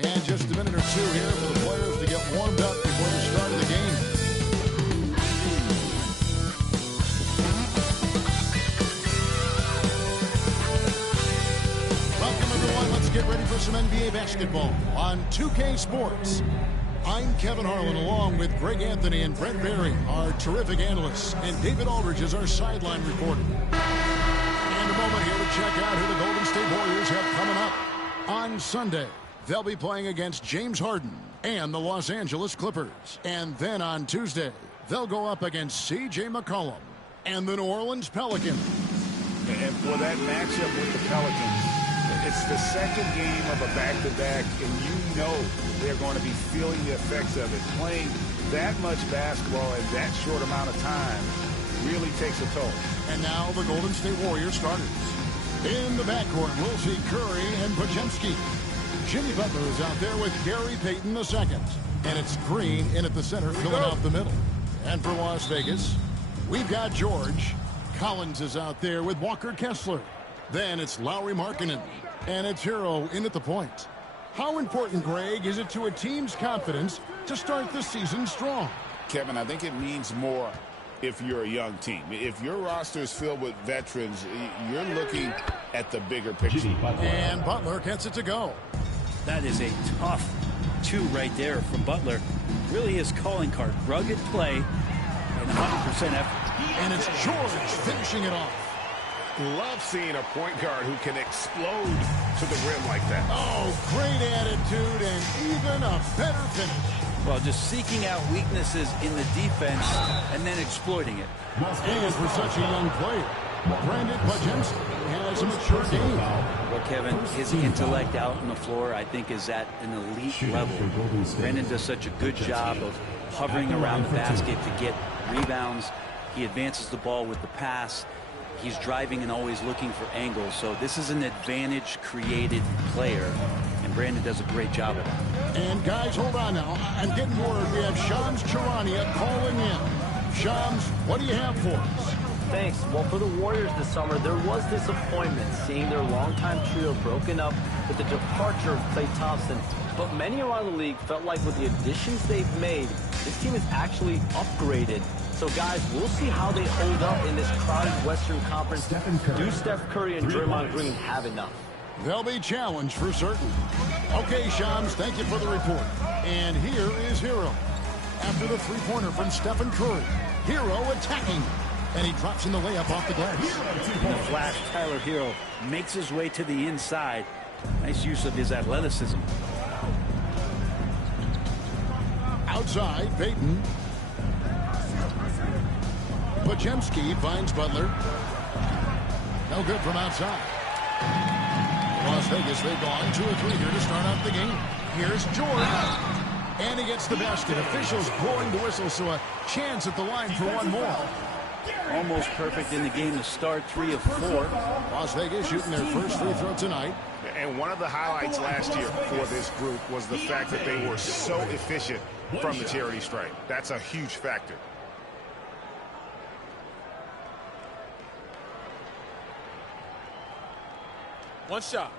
And just a minute or two here for the players to get warmed up before the start of the game. Welcome, everyone. Let's get ready for some NBA basketball on 2K Sports. I'm Kevin Harlan, along with Greg Anthony and Brent Barry, our terrific analysts, and David Aldridge is our sideline reporter. And a moment here to check out who the Golden State Warriors have coming up. On Sunday, they'll be playing against James Harden and the Los Angeles Clippers. And then on Tuesday, they'll go up against C.J. McCollum and the New Orleans Pelicans. And for that matchup with the Pelicans, it's the second game of a back-to-back, and you know they're going to be feeling the effects of it. Playing that much basketball in that short amount of time really takes a toll. And now the Golden State Warriors starters. In the backcourt, we'll see Curry and Podziemski. Jimmy Butler is out there with Gary Payton II. And it's Green in at the center, filling out the middle. And for Las Vegas, we've got George. Collins is out there with Walker Kessler. Then it's Lauri Markkanen. And it's Hero in at the point. How important, Greg, is it to a team's confidence to start the season strong? Kevin, I think it means more if you're a young team. If your roster is filled with veterans, you're looking at the bigger picture. And Butler gets it to go. That is a tough two right there from Butler. Really his calling card. Rugged play and 100% effort. And it's George finishing it off. Love seeing a point guard who can explode to the rim like that. Oh, great attitude and even a better finish. Well, just seeking out weaknesses in the defense and then exploiting it. And for such a young player, Brandon Podziemski has a mature game. Well, Kevin, his intellect out on the floor, I think, is at an elite level. Brandon does such a good job of hovering around the basket to get rebounds. He advances the ball with the pass. He's driving and always looking for angles. So this is an advantage-created player, and Brandon does a great job of it. And guys, hold on now. I'm getting word we have Shams Charania calling in. Shams, what do you have for us? Thanks. Well, for the Warriors this summer, there was disappointment seeing their longtime trio broken up with the departure of Klay Thompson. But many around the league felt like with the additions they've made, this team is actually upgraded. So, guys, we'll see how they hold up in this crowded Western Conference. Do Steph Curry and Draymond Green have enough? They'll be challenged for certain. Okay, Shams, thank you for the report. And here is Hero. After the three-pointer from Stephen Curry, Hero attacking. And he drops in the layup off the glass. In the flash, Tyler Hero makes his way to the inside. Nice use of his athleticism. Outside, Payton. Podziemski finds Butler. No good from outside. Las Vegas, they've gone 2-3 here to start out the game. Here's George. And he gets the basket. Officials blowing the whistle, so a chance at the line for one more. Almost perfect in the game to start 3 of 4. Las Vegas shooting their first free throw tonight. And one of the highlights last year for this group was the fact that they were so efficient from the charity stripe. That's a huge factor. One shot.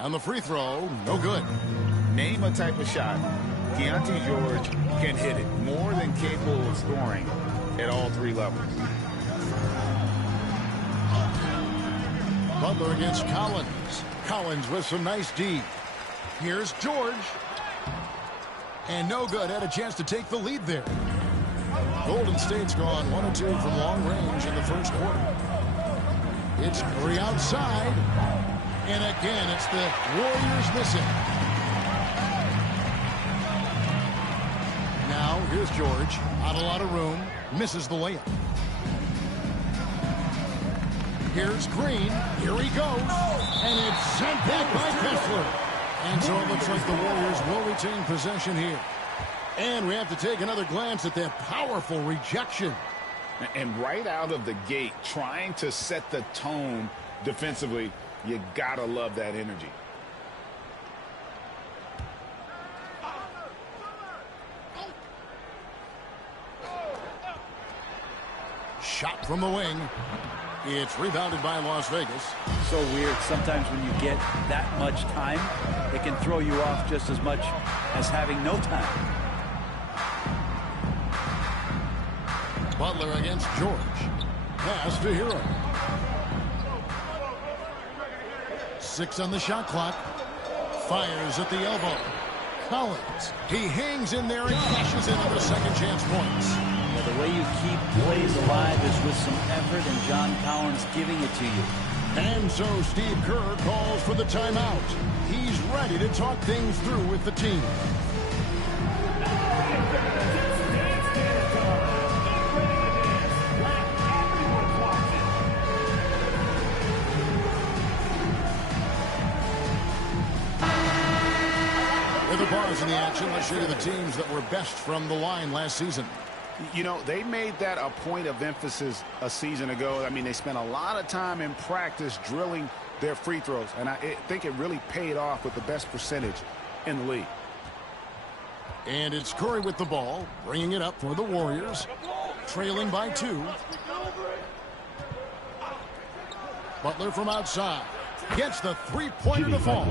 On the free throw, no good. Name a type of shot Keontae George can hit it, more than capable of scoring at all 3 levels. Butler against Collins. Collins with some nice D. Here's George. And no good. Had a chance to take the lead there. Golden State's gone 1 of 2 from long range in the first quarter. It's Curry outside. And again, it's the Warriors missing. Now, here's George. Not a lot of room. Misses the layup. Here's Green. Here he goes. And it's sent back by Kessler. And so it looks like the Warriors will retain possession here. And we have to take another glance at that powerful rejection. And right out of the gate, trying to set the tone defensively, you gotta love that energy. Shot from the wing. It's rebounded by Las Vegas. So weird. Sometimes when you get that much time, it can throw you off just as much as having no time. Butler against George. Pass to Hero. 6 on the shot clock. Fires at the elbow. Collins. He hangs in there and cashes in on the second chance points. Yeah, the way you keep plays alive is with some effort, and John Collins giving it to you. And so Steve Kerr calls for the timeout. He's ready to talk things through with the team. With a pause in the action, let's show you the teams that were best from the line last season. You know, they made that a point of emphasis a season ago. I mean, they spent a lot of time in practice drilling their free throws, and I think it really paid off with the best percentage in the league. And it's Curry with the ball, bringing it up for the Warriors, trailing by 2. Butler from outside gets the three-pointer to fall.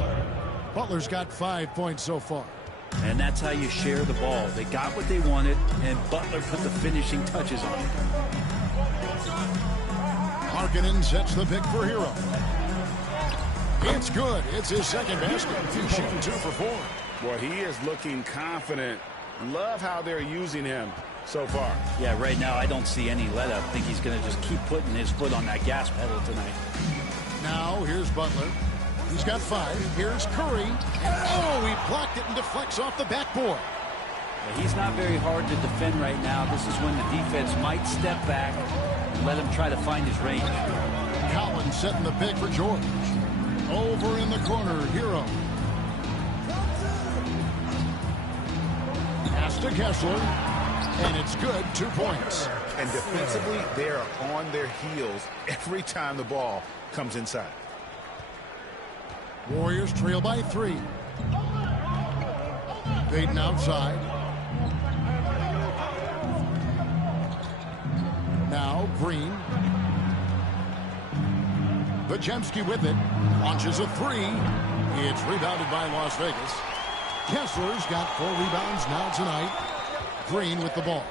Butler's got 5 points so far. And that's how you share the ball. They got what they wanted, and Butler put the finishing touches on it. Markkanen sets the pick for Hero. It's good. It's his second basket. He's shooting 2 for 4. Boy, he is looking confident. Love how they're using him so far. Yeah, right now I don't see any let-up. I think he's going to just keep putting his foot on that gas pedal tonight. Now, here's Butler. He's got 5. Here's Curry. And, oh, he blocked it and deflects off the backboard. Yeah, he's not very hard to defend right now. This is when the defense might step back and let him try to find his range. Collins setting the pick for George. Over in the corner, Hero. Pass to Kessler. And it's good, 2 points. And defensively, they are on their heels every time the ball comes inside. Warriors trail by 3. Payton outside. Now Green. Podziemski with it. Launches a 3. It's rebounded by Las Vegas. Kessler's got 4 rebounds now tonight. Green with the ball.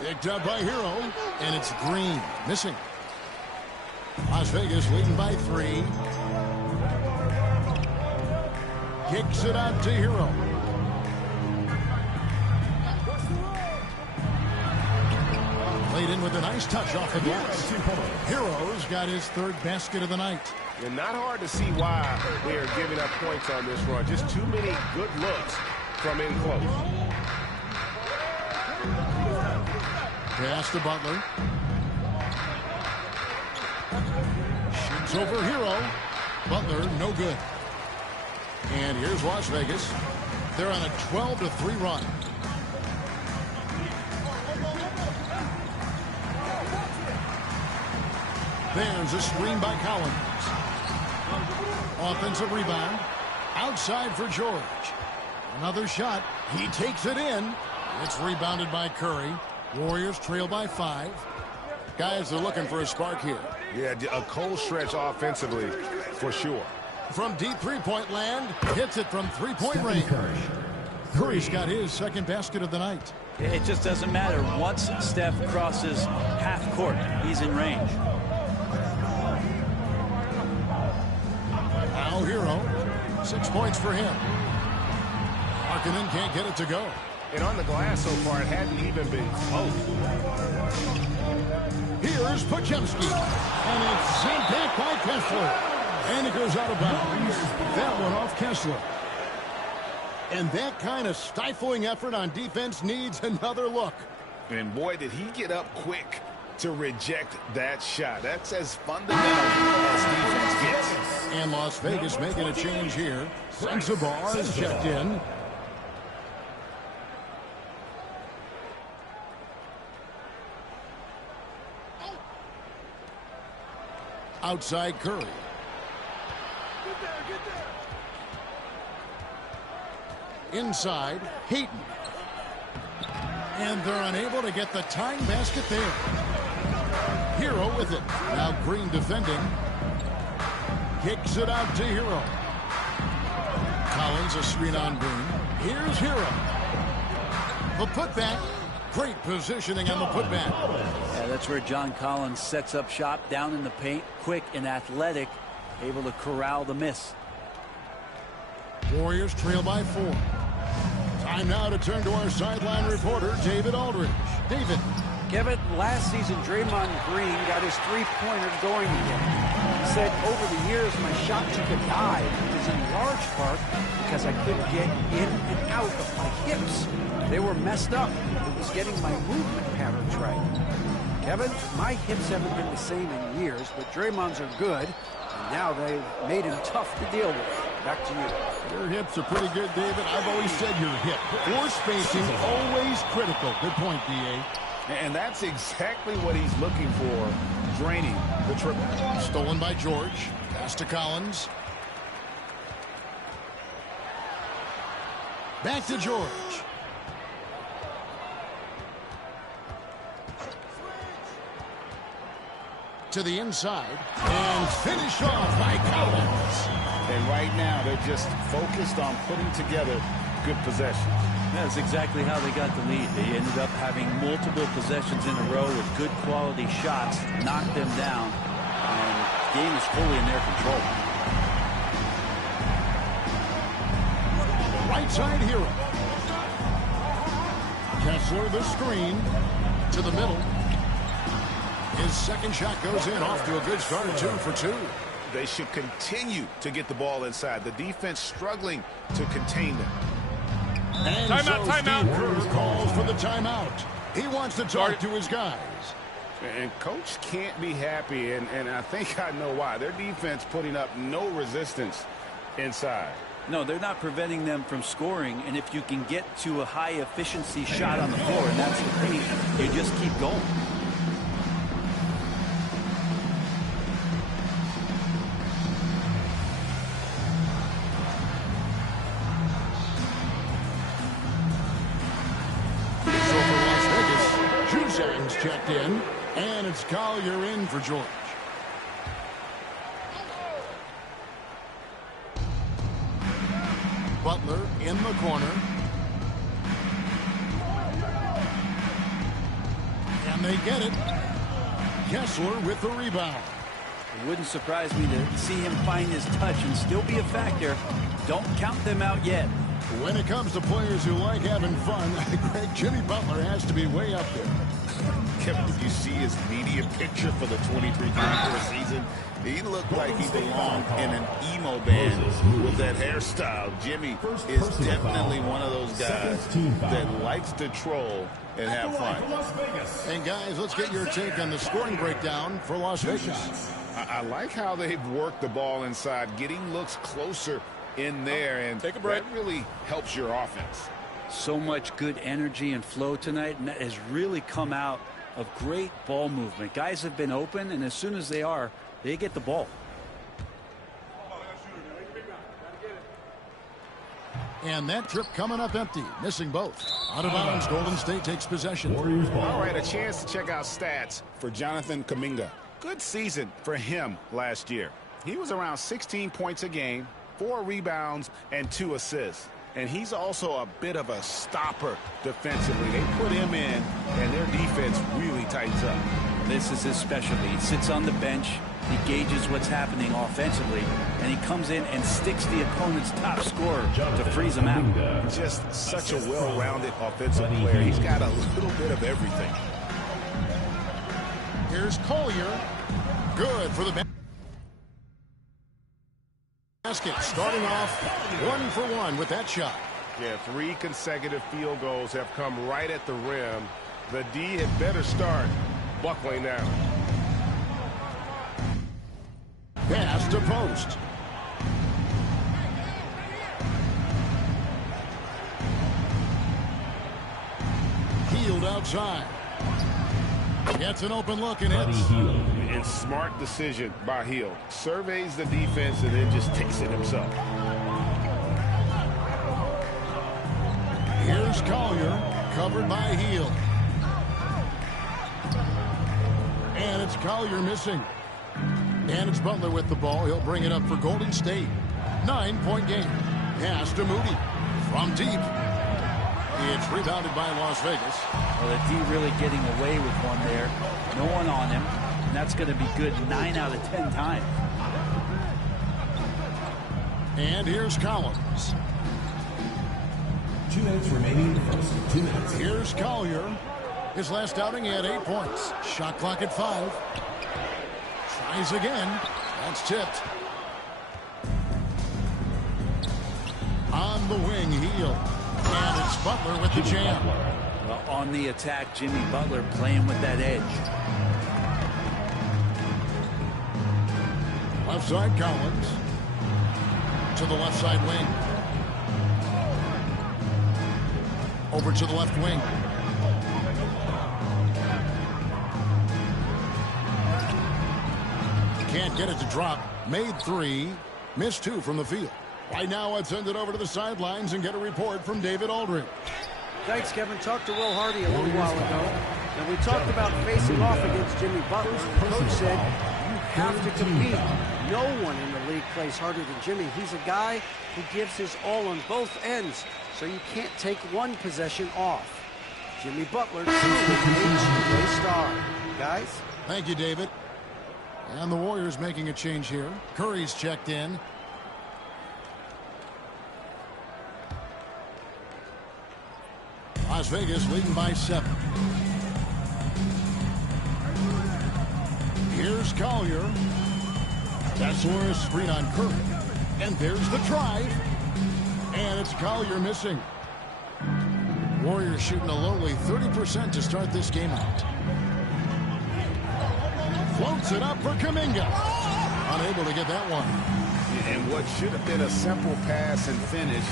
Picked up by Hero. And it's Green missing. Las Vegas leading by 3. Kicks it out to Hero. Played in with a nice touch off the glass. Hero's got his 3rd basket of the night. And not hard to see why they are giving up points on this run. Just too many good looks from in close. Pass to Butler. Shoots over Hero. Butler, no good. And here's Las Vegas. They're on a 12-3 run. There's a screen by Collins. Offensive rebound. Outside for George. Another shot. He takes it in. It's rebounded by Curry. Warriors trail by 5. Guys are looking for a spark here. Yeah, a cold stretch offensively for sure. From deep three-point land, hits it from three-point range. Curry's got his 2nd basket of the night. It just doesn't matter. Once Steph crosses half court, he's in range. Now Hero, 6 points for him. Markkanen can't get it to go. And on the glass so far, it hadn't even been close. Here's Podziemski. And it's sent back by Kessler. And it goes out of bounds. That one off Kessler. And that kind of stifling effort on defense needs another look. And boy, did he get up quick to reject that shot. That's as fundamental as defense gets. And Las Vegas making a change here. Sensabaugh is checked in. Outside Curry. Inside, Payton. And they're unable to get the tying basket there. Hero with it. Now Green defending. Kicks it out to Hero. Collins a screen on Green. Here's Hero. The putback. Great positioning on the putback. Yeah, that's where John Collins sets up shop down in the paint. Quick and athletic. Able to corral the miss. Warriors trail by 4. Time now to turn to our sideline reporter, David Aldridge. David. Kevin, last season, Draymond Green got his three-pointer going again. He said, over the years, my shot took a dive. It was in large part because I couldn't get in and out of my hips. They were messed up. It was getting my movement patterns right. Kevin, my hips haven't been the same in years, but Draymond's are good, and now they've made him tough to deal with. Back to you. Your hips are pretty good, David. I've always said your hip. Floor spacing, always critical. Good point, D.A. And that's exactly what he's looking for, draining the triple. Stolen by George. Pass to Collins. Back to George. To the inside. And finished off by Collins. And right now, they're just focused on putting together good possessions. That's exactly how they got the lead. They ended up having multiple possessions in a row with good quality shots, knocked them down, and the game is fully in their control. Right side Hero. Kessler the screen to the middle. His second shot goes in, off to a good start, 2 for 2. They should continue to get the ball inside. The defense struggling to contain them. And timeout, so timeout. Steve Kerr calls for the timeout. He wants to talk to his guys. And Coach can't be happy, and I think I know why. Their defense putting up no resistance inside. No, they're not preventing them from scoring, and if you can get to a high-efficiency shot on the floor, and that's the paint, you just keep going. Checked in, and it's Collier in for George. Butler in the corner. And they get it. Kessler with the rebound. It wouldn't surprise me to see him find his touch and still be a factor. Don't count them out yet. When it comes to players who like having fun, Greg, Jimmy Butler has to be way up there. Kevin, did you see his media picture for the 23-24 season? He looked like he belonged in an emo band with that hairstyle. Jimmy is definitely one of those guys that likes to troll and have fun. And guys, let's get your take on the scoring breakdown for Las Vegas. I like how they've worked the ball inside, getting looks closer in there, and that really helps your offense. So much good energy and flow tonight, and that has really come out of great ball movement. Guys have been open, and as soon as they are, they get the ball. And that trip coming up empty, missing both. Out of bounds, Golden State takes possession. All right, a chance to check out stats for Jonathan Kuminga. Good season for him last year. He was around 16 points a game, 4 rebounds, and 2 assists. And he's also a bit of a stopper defensively. They put him in, and their defense really tightens up. This is his specialty. He sits on the bench, he gauges what's happening offensively, and he comes in and sticks the opponent's top scorer to freeze him out. Just such a well-rounded offensive player. He's got a little bit of everything. Here's Collier. Good for the basket. Starting off 1 for 1 with that shot. Yeah, 3 consecutive field goals have come right at the rim. The D had better start buckling now. Pass to post. Healed outside. Gets an open look and hits. And smart decision by Hield. Surveys the defense and then just takes it himself. Here's Collier, covered by Hield. And it's Collier missing. And it's Butler with the ball. He'll bring it up for Golden State. 9-point game. Pass to Moody. From deep. It's rebounded by Las Vegas. Well, the D really getting away with one there. No one on him. And that's going to be good 9 out of 10 times. And here's Collins. 2 minutes remaining in the first. 2 minutes. Here's Collier. His last outing, he had 8 points. Shot clock at 5. Tries again. That's tipped. On the wing, heel. And it's Butler with the jam. Well, on the attack, Jimmy Butler playing with that edge. Left side, Collins. To the left side wing. Over to the left wing. Can't get it to drop. Made 3. Missed 2 from the field. Right now, let's send it over to the sidelines and get a report from David Aldridge. Thanks, Kevin. Talked to Will Hardy a little while ago, and we talked about facing off against Jimmy Butler. The coach said, you have to compete. No one in the league plays harder than Jimmy. He's a guy who gives his all on both ends, so you can't take one possession off. Jimmy Butler, truly a star. Guys? Thank you, David. And the Warriors making a change here. Curry's checked in. Las Vegas leading by 7. Here's Collier. Kessler is screen on Curry. And there's the drive. And it's Collier missing. Warriors shooting a lowly 30% to start this game out. Floats it up for Kuminga. Unable to get that one. And what should have been a simple pass and finish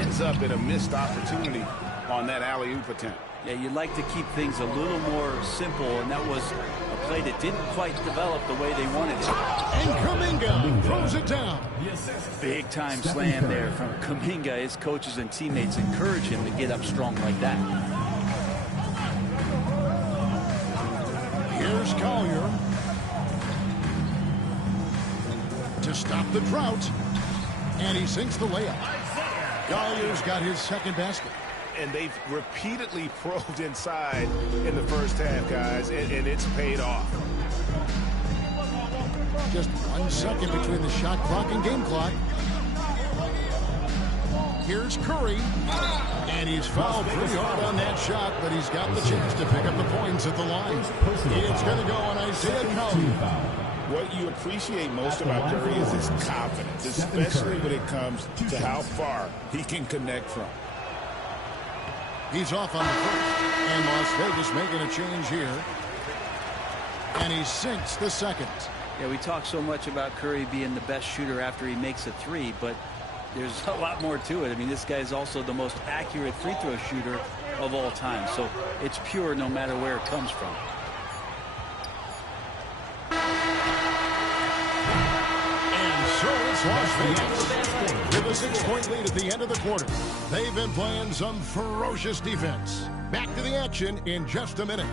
ends up in a missed opportunity on that alley-oop attempt. Yeah, you'd like to keep things a little more simple, and that was a play that didn't quite develop the way they wanted it. And Kuminga throws it down. Big-time slam there from Kuminga. His coaches and teammates encourage him to get up strong like that. Here's Collier. To stop the drought. And he sinks the layup. Collier's got his second basket. And they've repeatedly probed inside in the first half, guys, and it's paid off. Just 1 second between the shot clock and game clock. Here's Curry. And he's fouled pretty hard on that shot, but he's got the chance to pick up the points at the line. It's going to go on Isaiah Collier. What you appreciate most about Curry is his confidence, especially when it comes to how far he can connect from. He's off on the first, and Las Vegas making a change here. And he sinks the second. Yeah, we talk so much about Curry being the best shooter after he makes a 3, but there's a lot more to it. I mean, this guy is also the most accurate free throw shooter of all time, so it's pure no matter where it comes from. And so it's Las Vegas with a 6-point lead at the end of the quarter. They've been playing some ferocious defense. Back to the action in just a minute.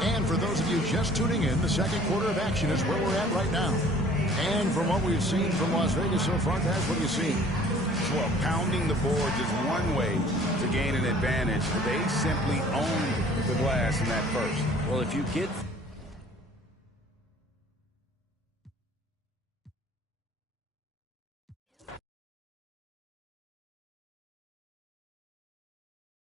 And for those of you just tuning in, the second quarter of action is where we're at right now. And from what we've seen from Las Vegas so far, guys, what do you see? Well, pounding the boards is one way to gain an advantage. They simply owned the glass in that first. Well, if you get